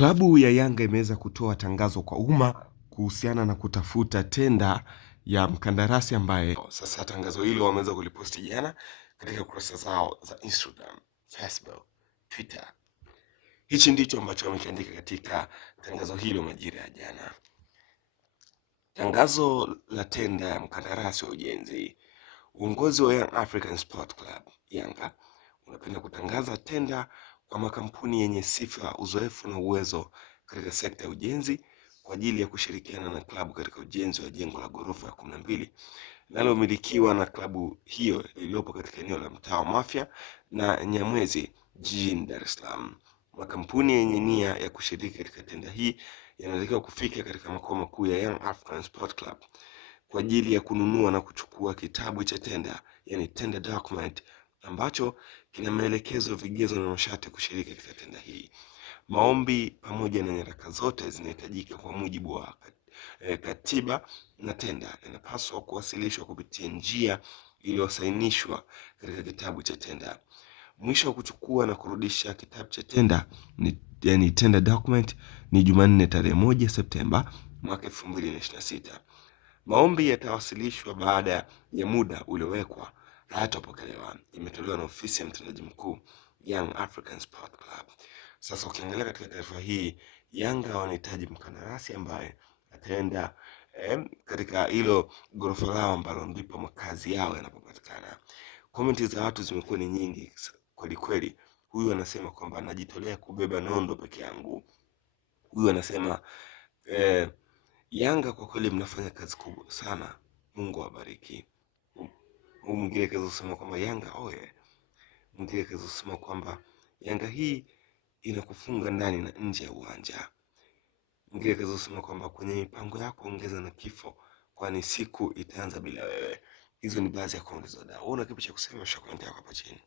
Klabu ya Yanga imeweza kutoa tangazo kwa umma kuhusiana na kutafuta tenda ya mkandarasi ambaye sasa tangazo hilo wameweza kuliposti jana katika kurasa zao za Instagram, Facebook, Twitter. Hichi ndicho ambacho wamekiandika katika tangazo hilo majira ya jana. Tangazo la tenda ya mkandarasi wa ujenzi. Uongozi wa Young African Sport Club Yanga unapenda kutangaza tenda kwa makampuni yenye sifa, uzoefu na uwezo katika sekta ya ujenzi kwa ajili ya kushirikiana na klabu katika ujenzi wa jengo la ghorofa ya 12 linalomilikiwa na klabu hiyo iliyopo katika eneo la mtaa wa Mafia na Nyamwezi jijini Dar es Salaam. Makampuni yenye nia ya kushiriki katika tenda hii yanatakiwa kufika katika makao makuu ya Young African Sport Club kwa ajili ya kununua na kuchukua kitabu cha tenda, yani tender document, ambacho kina maelekezo, vigezo na masharti ya kushiriki katika tenda hii. Maombi pamoja na nyaraka zote zinahitajika kwa mujibu wa katiba, na tenda inapaswa kuwasilishwa kupitia njia iliyosainishwa katika kitabu cha tenda. Mwisho wa kuchukua na kurudisha kitabu cha tenda yani tender document ni Jumanne tarehe 1 Septemba mwaka 2026. Maombi yatawasilishwa baada ya muda uliowekwa na hayatapokelewa. Imetolewa na ofisi ya mtendaji mkuu Young African Sport Club. Sasa ukiangalia katika taarifa hii, Yanga wanahitaji mkandarasi ambaye ataenda katika hilo ghorofa lao ambalo ndipo makazi yao yanapopatikana. Komenti za watu zimekuwa ni nyingi kweli kweli. Huyu anasema kwamba anajitolea kubeba nondo peke yangu. Huyu anasema Yanga kwa kweli mnafanya kazi kubwa sana, Mungu awabariki. Huyu mwingine kaza kusema kwamba Yanga oye. Mwingine kaza kusema kwamba Yanga hii inakufunga ndani na nje ya uwanja. Mwingine kaza kusema kwamba kwenye mipango yako ongeza na kifo, kwani siku itaanza bila wewe. Hizo ni baadhi ya komenti za wadau. Una kipi cha kusema? Shika komenti yako hapa chini.